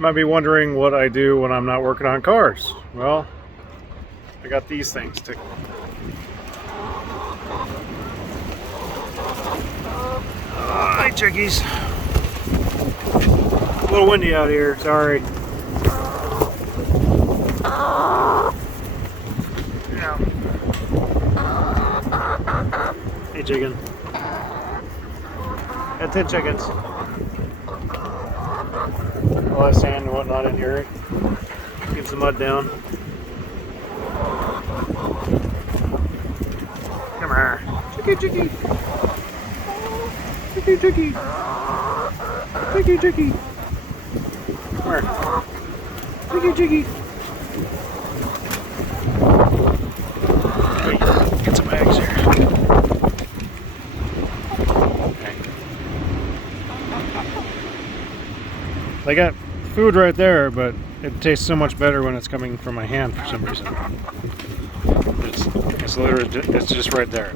might be wondering what I do when I'm not working on cars. Well, I got these things to... Hi, chickies. A little windy out here, sorry. Yeah. Hey, chicken. Got 10 chickens. All that sand and whatnot in here. Keeps the mud down. Come here. Chicky, chicky. Chicky, chicky. Chicky, chicky. Come here. Chicky, chicky. Get some eggs here. Okay. They got food right there, but it tastes so much better when it's coming from my hand for some reason. It's literally it's just right there.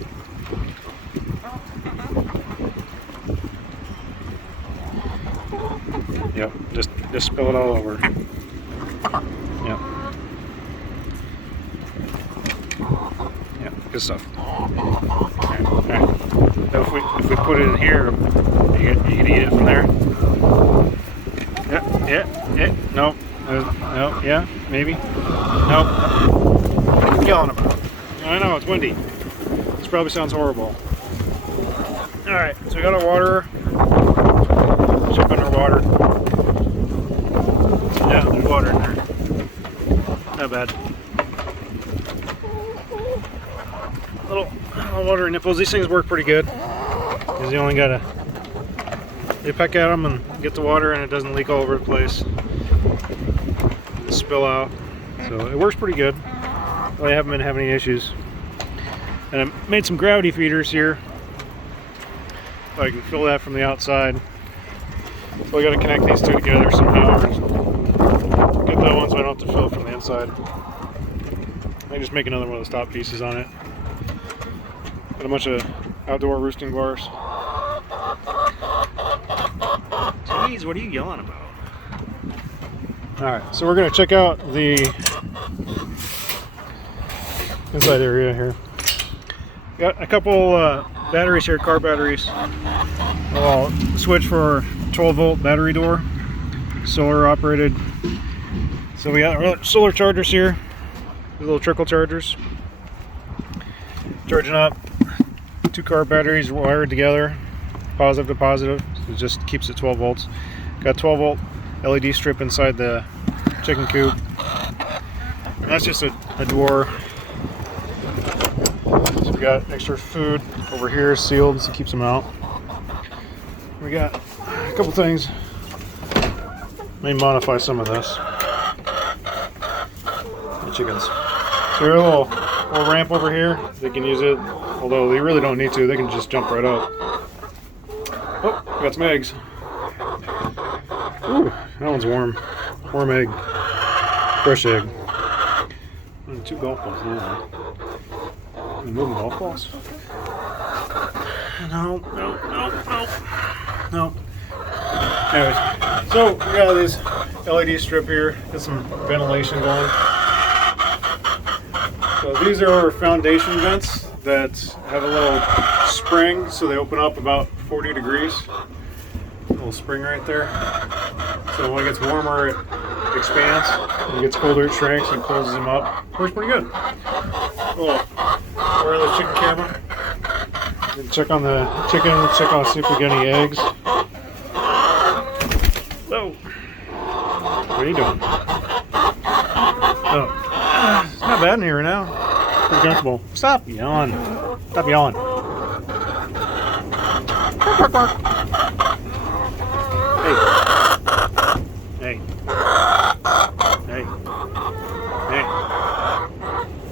Yep, just spill it all over. Yep. Yep, good stuff. Okay. Now if we put it in here, you can eat it from there. Yeah. Nope. No. Yeah. Maybe. Nope. What are you yelling about? I know it's windy. This probably sounds horrible. All right. So we got our water. Jump in our water. Yeah, there's water in there. Not bad. Little water nipples. These things work pretty good because you only gotta. They peck at them and get the water and it doesn't leak all over the place. Just spill out. So it works pretty good. I haven't been having any issues. And I made some gravity feeders here. So I can fill that from the outside. So I gotta connect these two together somehow. Or get that one so I don't have to fill it from the inside. I can just make another one of the stop pieces on it. Got a bunch of outdoor roosting bars. Jeez, what are you yelling about? Alright, so we're going to check out the inside area here. Got a couple batteries here, car batteries. I'll switch for 12 volt battery door, solar operated. So we got our solar chargers here, the little trickle chargers. Charging up, 2 car batteries wired together, positive to positive. It just keeps it 12 volts. Got 12 volt LED strip inside the chicken coop. And that's just a door. So we got extra food over here sealed so it keeps them out. We got a couple things. Let me modify some of this. The chickens. So here a little ramp over here. They can use it, although they really don't need to. They can just jump right up. Oh, got some eggs. Ooh, that one's warm. Warm egg. Fresh egg. 2 golf balls now. Moving golf balls? No. Anyways, so we got this LED strip here. Got some ventilation going. So these are our foundation vents that have a little spring, so they open up about 40 degrees. A little spring right there. So when it gets warmer, it expands. When it gets colder, it shrinks and closes them up. Works pretty good. Little wireless chicken camera. Check on the chicken. Check on see if we get any eggs. So, what are you doing? Oh, it's not bad in here right now. Pretty comfortable. Stop yawning. Stop yawning. Bark, bark.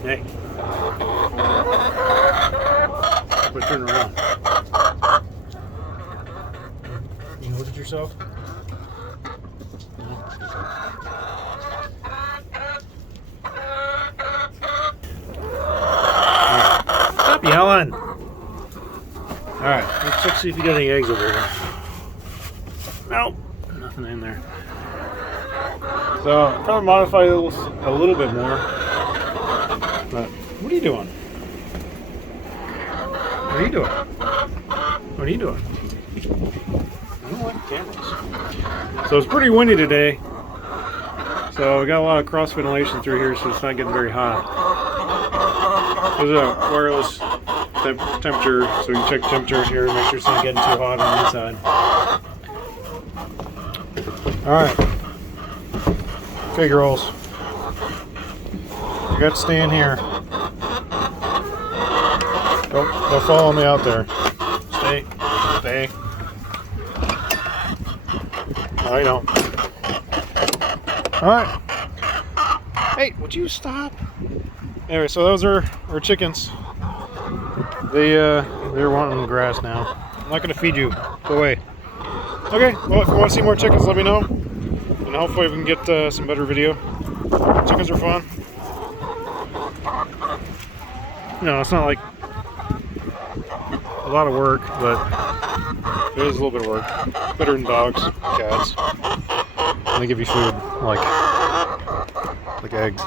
Hey. But turn around. You look at yourself? No? Stop yelling. Alright, let's check see if you got any eggs over here. Nope, nothing in there. So I'm trying to modify it a little bit more. But what are you doing? What are you doing? What are you doing? I don't like cameras. So it's pretty windy today. So we got a lot of cross ventilation through here, so it's not getting very hot. There's a wireless temperature, so you can check the temperature here and make sure it's not getting too hot on the inside. Alright. Figure rolls. You got to stay in here. Don't follow me out there. Stay. Stay. I know. Alright. Hey, would you stop? Anyway, so those are our chickens. They're wanting grass now. I'm not gonna feed you. Go away. Okay, well if you want to see more chickens, let me know. And hopefully we can get some better video. Chickens are fun. No, it's not like a lot of work, but it is a little bit of work. Better than dogs, cats. And they give you food like eggs.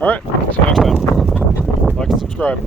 Alright, see you next time. Like and subscribe.